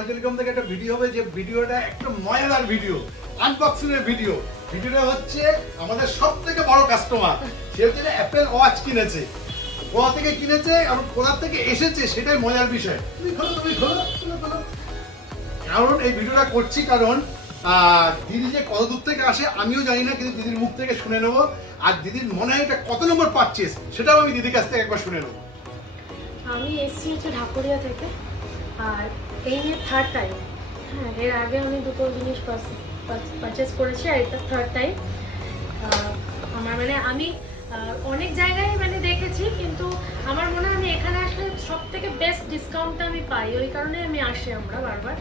Royal telecom থেকে একটা video হবে, যে ভিডিওটা একটা মজাদার ভিডিও, আনবক্সিং এর ভিডিও। ভিডিওটা হচ্ছে আমাদের সব থেকে বড় কাস্টমার, সে হচ্ছে অ্যাপেল ওয়াচ কিনেছে, কোথা থেকে কিনেছে এবং কোথা থেকে এসেছে সেটাই মজার বিষয়। তুমি খোলো। কারণ এই ভিডিওটা করছি কারণ দিদি যে কত দূর থেকে আসে আমিও জানি না, কিন্তু দিদির মুখ থেকে শুনে নেবো। আর দিদির মনে হয় এটা কত নম্বর পারচেজ সেটাও আমি দিদির কাছ থেকে একবার শুনে নেবো। আমি এসেছি হচ্ছে ঢাকুরিয়া থেকে, আর এই নিয়ে থার্ড টাইম। হ্যাঁ, এর আগে আমি দুটো জিনিস পারচেস করেছি, আর এটা থার্ড টাইম। আমার মানে আমি অনেক জায়গায় মানে দেখেছি, কিন্তু আমার মনে হয় আমি এখানে আসলে সব থেকে বেস্ট ডিসকাউন্টটা আমি পাই, ওই কারণে আমি আসি আমরা বারবার।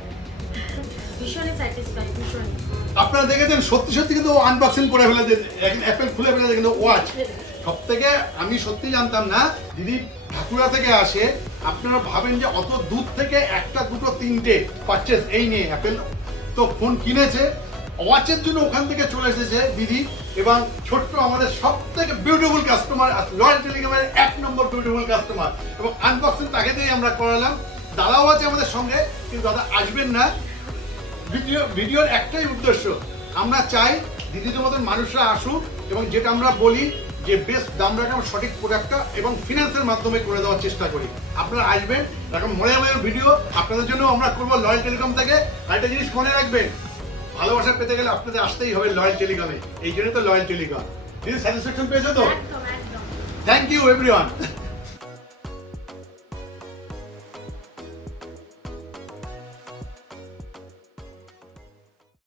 ভীষণই স্যাটিসফাই, ভীষণই। আপনারা দেখেছেন সত্যি কিন্তু আনবক্সিং করে ফেলেছে, অ্যাপেল খুলে ফেলেছে, কিন্তু ওয়াচ সব থেকে আমি সত্যি জানতাম না দিদি ঢাকুরা থেকে আসে। আপনারা ভাবেন যে অত দূর থেকে একটা দুটো তিনটে পারচেস এই নিয়ে অ্যাপেল তো ফোন কিনেছে, ওয়াচের জন্য ওখান থেকে চলে এসেছে দিদি। এবং ছোট্ট আমাদের সব থেকে বিউটিফুল কাস্টমার, রয়্যাল টেলিকমের 1 নম্বর বিউটিফুল কাস্টমার, এবং আনবক্সিং তাকে দিয়ে আমরা করালাম। দাদাও আছে আমাদের সঙ্গে, কিন্তু দাদা আসবেন না। ভিডিওর একটাই উদ্দেশ্য, আমরা চাই দিদিদের মতন মানুষরা আসুক, এবং যেটা আমরা বলি যে বেস্ট দাম রাখা সঠিক প্রোডাক্টটা এবং ফিনান্সের মাধ্যমে করে দেওয়ার চেষ্টা করি। আপনারা আসবেন, এরকম মজার ভিডিও আপনাদের জন্য আমরা করবো রয়্যাল টেলিকম থেকে। আরেকটা জিনিস মনে রাখবেন, ভালোবাসা পেতে গেলে আপনাদের আসতেই হবে রয়্যাল টেলিকমে, এই জন্য তো রয়্যাল টেলিকম। দিদি স্যাটিসফ্যাকশন পেয়েছো তো? একদম। Thank you everyone.